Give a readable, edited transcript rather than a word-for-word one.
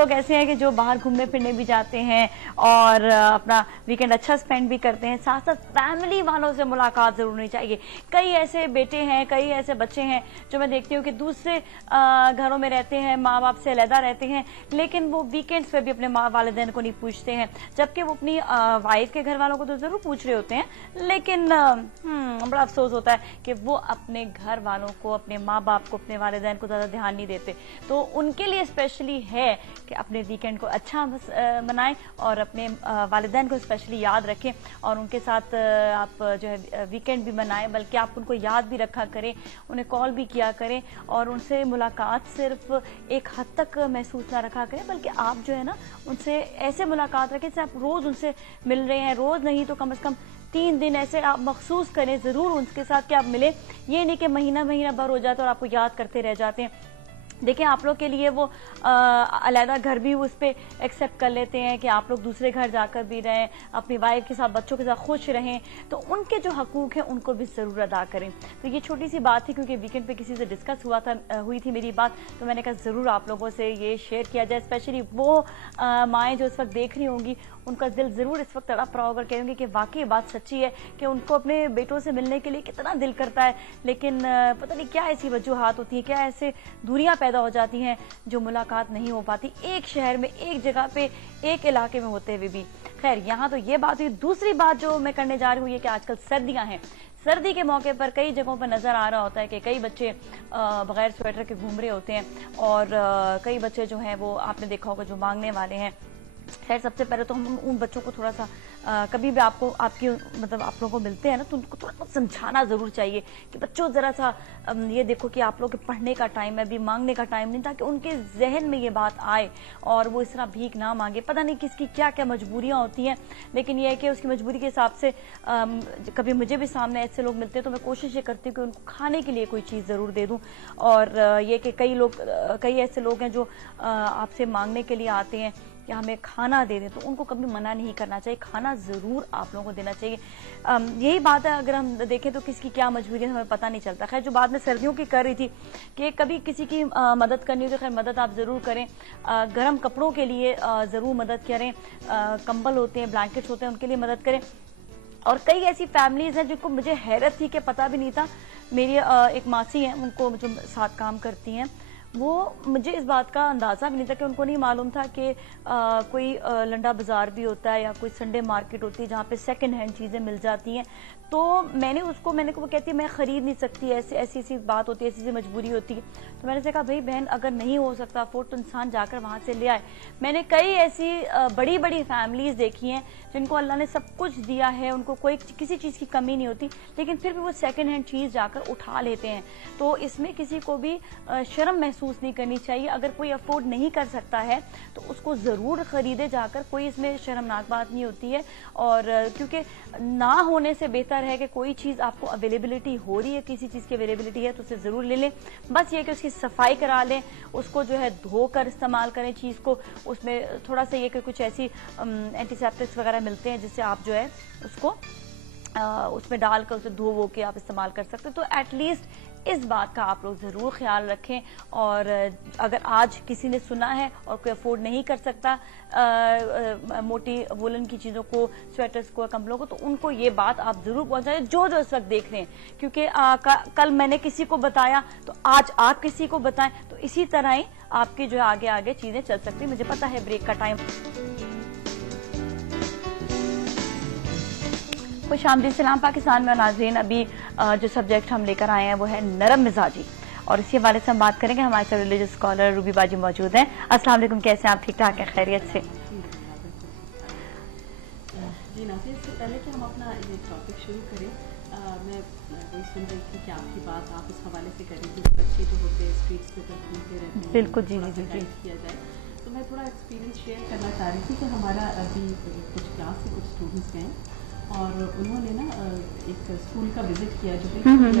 لوگ ایسے ہیں کہ جو باہر گھومنے پھرنے بھی جاتے ہیں اور اپنا ویکینڈ اچھا سپینڈ بھی کرتے ہیں، ساتھ ساتھ فیملی والوں سے ملاقات ضرور ہونی چاہیے. کئی ایسے بیٹے ہیں، کئی ایسے بچے ہیں جو میں دیکھتی ہوں کہ دوسرے گھروں میں رہتے ہیں، ماں باپ سے علیحدہ رہتے ہیں، لیکن وہ ویکینڈز پہ بھی اپنے والدین کو نہیں پوچھتے ہیں، جبکہ وہ اپنی وائف کے گھر والوں کو تو ضرور پوچھ رہے ہوتے ہیں، لیکن بڑا افسوس ہوتا ہے کہ وہ اپنے گھر والوں کو، اپنے ماں باپ کو، اپنے والدین کو زیادہ دھیان نہیں دیتے. تو ان کے لیے اسپیشلی ہے کہ اپنے ویکینڈ کو اچھا منائیں اور اپنے والدین کو اسپیشلی یاد رکھیں اور ان کے ساتھ آپ جو ہے ویکینڈ بھی منائیں، بلکہ آپ ان کو یاد بھی رکھا کریں، انہیں کال بھی کیا کریں اور ان سے ملاقات صرف ایک حد تک محسوس نہ رکھا کریں، بلکہ آپ جو ہے نا ان سے ایسے ملاقات رکھیں جیسے آپ روز ان سے مل رہے ہیں. روز نہیں تو کم از کم 3 دن ایسے آپ مخصوص کریں ضرور ان کے ساتھ کہ آپ ملیں. یہ نہیں کہ مہینہ بھر ہو جاتا اور آپ کو یاد کرتے رہ جاتے ہیں. دیکھیں آپ لوگ کے لیے وہ علیحدہ گھر بھی اس پہ ایکسیپٹ کر لیتے ہیں کہ آپ لوگ دوسرے گھر جا کر بھی رہیں، اپنی وائف کے ساتھ، بچوں کے ساتھ خوش رہیں، تو ان کے جو حقوق ہیں ان کو بھی ضرور ادا کریں. تو یہ چھوٹی سی بات تھی کیونکہ ویکینڈ پہ کسی سے ڈسکس ہوئی تھی میری بات، تو میں نے کہا ضرور آپ لوگوں سے یہ شیئر کیا جائے. اسپیشلی وہ مائیں جو اس وقت دیکھ رہی ہوں گی، ان کا دل ضرور اس وقت تڑپ رہا ہوگا، کہیں گے کہ واقعی بات سچی ہے کہ ان کو اپنے بیٹوں سے ملنے کے لیے کتنا دل کرتا ہے، لیکن پتہ نہیں کیا ایسی وجوہات ہوتی ہیں، کیا ایسے دوریاں پیدا ہو جاتی ہیں جو ملاقات نہیں ہو پاتی ایک شہر میں، ایک جگہ پہ، ایک علاقے میں ہوتے ہوئے بھی. خیر یہاں تو یہ بات ہوئی. دوسری بات جو میں کرنے جا رہی ہوں یہ کہ آج کل سردیاں ہیں. سردی کے موقع پر کئی جگہوں پر نظر آ رہا ہوتا ہے کہ کئی بچے بغیر سویٹر کے گھوم رہے ہوتے ہیں اور کئی بچے جو ہیں وہ آپ نے دیکھا ہوگا جو مانگنے والے ہیں. خیر سب سے پہلے تو ہم ان بچوں کو تھوڑا سا کبھی بھی آپ لوگوں کو ملتے ہیں نا تو ان کو تھوڑا بہت سمجھانا ضرور چاہیے کہ بچوں ذرا سا یہ دیکھو کہ آپ لوگ کے پڑھنے کا ٹائم ہے، ابھی مانگنے کا ٹائم نہیں، تاکہ ان کے ذہن میں یہ بات آئے اور وہ اس طرح بھیک نہ مانگے. پتہ نہیں کس کی کیا کیا مجبوریاں ہوتی ہیں، لیکن یہ ہے کہ اس کی مجبوری کے حساب سے کبھی مجھے بھی سامنے ایسے لوگ ملتے ہیں تو میں کوشش یہ کرتی ہوں کہ ان کو کھانے کے لیے کوئی چیز ضرور دے دوں. اور یہ کہ کئی ایسے لوگ ہیں جو آپ سے مانگنے کے لیے آتے ہیں کہ ہمیں کھانا دے دیں، تو ان کو کبھی منع نہیں کرنا چاہیے، کھانا ضرور آپ لوگوں کو دینا چاہیے. یہی بات ہے، اگر ہم دیکھیں تو کس کی کیا مجبوری ہے ہمیں پتہ نہیں چلتا. خیر جو بات میں سردیوں کی کر رہی تھی کہ کبھی کسی کی مدد کرنی ہو تو خیر مدد آپ ضرور کریں. گرم کپڑوں کے لیے ضرور مدد کریں، کمبل ہوتے ہیں، بلینکٹس ہوتے ہیں، ان کے لیے مدد کریں. اور کئی ایسی فیملیز ہیں جن کو مجھے حیرت تھی کہ پتہ بھی نہیں تھا. میری ایک ماسی ہیں، ان کو جو ساتھ کام کرتی ہیں، وہ مجھے اس بات کا اندازہ بھی نہیں تھا کہ ان کو نہیں معلوم تھا کہ کوئی لنڈا بازار بھی ہوتا ہے یا کوئی سنڈے مارکیٹ ہوتی ہے جہاں پہ سیکنڈ ہینڈ چیزیں مل جاتی ہیں. تو میں نے وہ کہتی ہے میں خرید نہیں سکتی، ایسی بات ہوتی ہے، ایسی مجبوری ہوتی ہے. تو میں نے کہا بھائی بہن اگر نہیں ہو سکتا افورڈ تو انسان جا کر وہاں سے لے آئے. میں نے کئی ایسی بڑی فیملیز دیکھی ہیں جن کو اللہ نے سب کچھ دیا ہے، ان کو کسی چیز کی کمی نہیں ہوتی، لیکن پھر بھی وہ سیکنڈ ہینڈ چیز جا کر اٹھا لیتے ہیں. تو اس میں کسی کو بھی شرم محسوس نہیں کرنی چاہیے. اگر کوئی افورڈ نہیں کر سکتا ہے تو اس کو ضرور خریدے جا کر، کوئی اس میں شرمناک بات نہیں ہوتی ہے. اور کیونکہ نہ ہونے سے بہتر ہے کہ کوئی چیز آپ کو اویلیبلٹی ہو رہی ہے، کسی چیز کی اویلیبلٹی ہے تو اسے ضرور لے لیں. بس یہ کہ اس کی صفائی کرا لیں، اس کو جو ہے دھو کر استعمال کریں چیز کو. اس میں تھوڑا سا یہ کہ کچھ ایسی اینٹی سیپٹکس وغیرہ ملتے ہیں جس سے آپ جو ہے اس کو اس میں ڈال کر اسے دھو کے آپ استعمال کر سکتے. تو ایٹ لیسٹ اس بات کا آپ لوگ ضرور خیال رکھیں. اور اگر آج کسی نے سنا ہے اور کوئی افورڈ نہیں کر سکتا موٹی وولن کی چیزوں کو، سویٹرز کو، کمبلوں کو، تو ان کو یہ بات آپ ضرور پہنچائیں جو اس وقت دیکھ رہے ہیں. کیونکہ کل میں نے کسی کو بتایا تو آج آپ کسی کو بتائیں، تو اسی طرح ہی آپ کی جو ہے آگے چیزیں چل سکتی. مجھے پتا ہے بریک کا ٹائم. خوش آمدید. سلام پاکستان میں ناظرین. ابھی جو سبجیکٹ ہم لے کر آئے ہیں وہ ہے نرم مزاجی، اور اسی حوالے سے ہم بات کریں گے. ہمارے ساتھ ریلیجس اسکالر روبی باجی موجود ہیں. السلام علیکم، کیسے ہیں آپ؟ ٹھیک ٹھاک ہیں؟ خیریت سے؟ جی ناظرین، اس سے پہلے کہ ہم اپنا یہ ٹاپک شروع کریں، میں وہی سن رہی تھی کہ آپ کی بات آپ اس حوالے سے کریں کہ بچے جو ہوتے ہیں اسٹریٹس کے اوپر گھومتے رہتے ہیں، بالکل. جی کیا جائے. تو میں تھوڑا ایکسپیرینس شیئر کرنا چاہ رہی تھی کہ ہمارا ابھی کچھ کلاس سے کچھ اسٹوڈنٹس گئے اور انہوں نے نا ایک اسکول کا وزٹ کیا جو بالکل